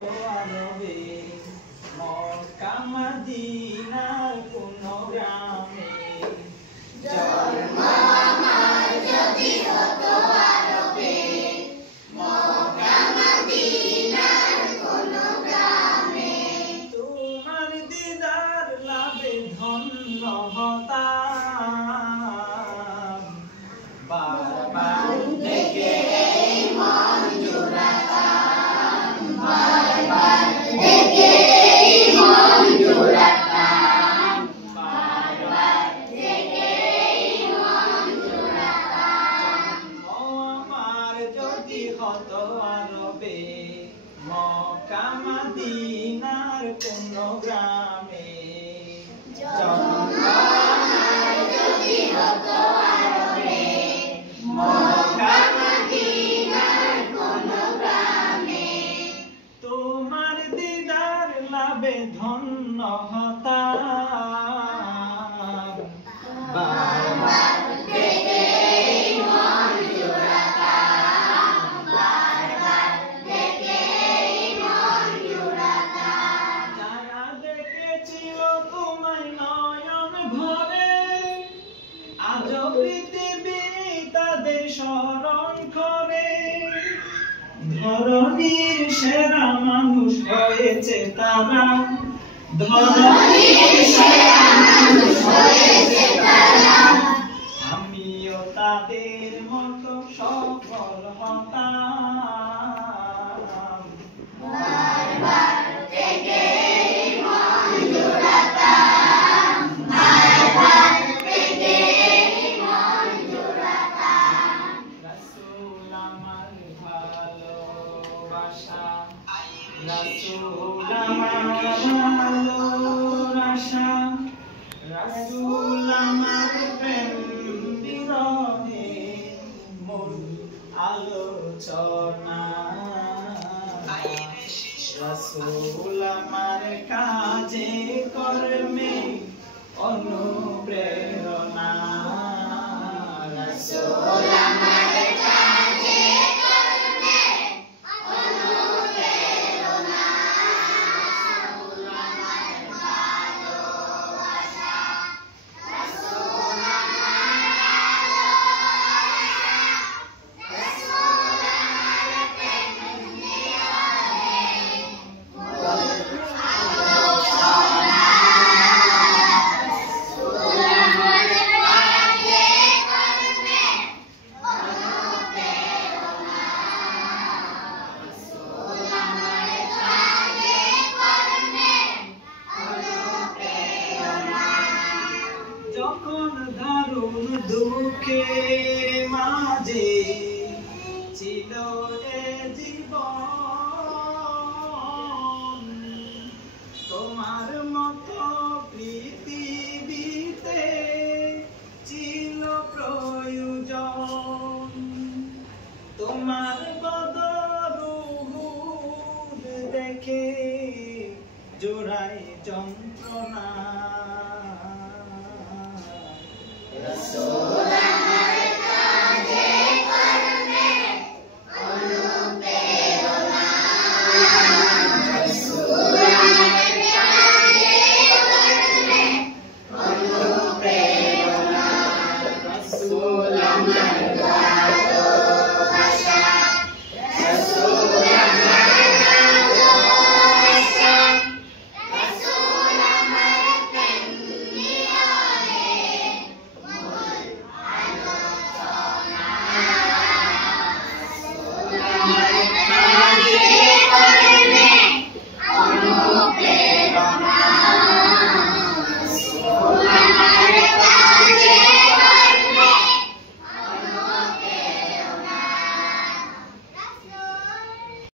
আরবে মক্কা মদিনার কোন গ্রামে জন্ম আমার যদি হতো আরবে মক্কা মদিনার কোন গ্রামে তোমার দিদার লাভে ধন্য হতাম বারবার দেখে মন জোড়াতাম বারবার দেখে মন জোড়াতাম বারবার দেখে মন জোড়াতাম আমার যদি হতো আরবে মক্কা মদিনার কোন গ্রামে জন্ম আমার যদি হতো আরবে মক্কা মদিনার কোন গ্রামে তোমার দিদার লাভে ধন্য হতাম বারবার দেখে মন জোড়াতাম বারবার দেখে মন জোড়াতাম যারা দেখেছিল তোমায় নয়ন ভরে আজ পৃথিবী তাদের স্মরণ করে ধরণীর সেরা মানুষ হয়েছে তারা ধরণীর সেরা মানুষ হয়েছে তারা আমিও তাদের মতো সফল হতাম বারবার দেখে মন জোড়াতাম বারবার দেখে মন জোড়াতাম রাসূল আমার ভালোবাসা রাসূল আমার ভালোবাসা রাসূল আমার প্রেম বিরহে মূল আলোচনা রাসূল আমার কাজে কর্মে অনুপ্রেরণা রাসূল আমার কাজে কর্মে অনুপ্রেরণা রাসূল আমার ভালোবাসা রাসূল আমার ভালোবাসা রাসূল আমার প্রেম বিরহে মূল আলোচনা রাসূল আমার কাজে কর্মে অনুপ্রেরণা রাসূল আমার কাজে কর্মে অনুপ্রেরণা যখন দারুণ দুঃখের মাঝে ছিল এ জীবন তোমার মতো পৃথিবীতে ছিল প্রয়োজন তোমার বদর উহুদ দেখে জোড়ায় যন্ত্রণা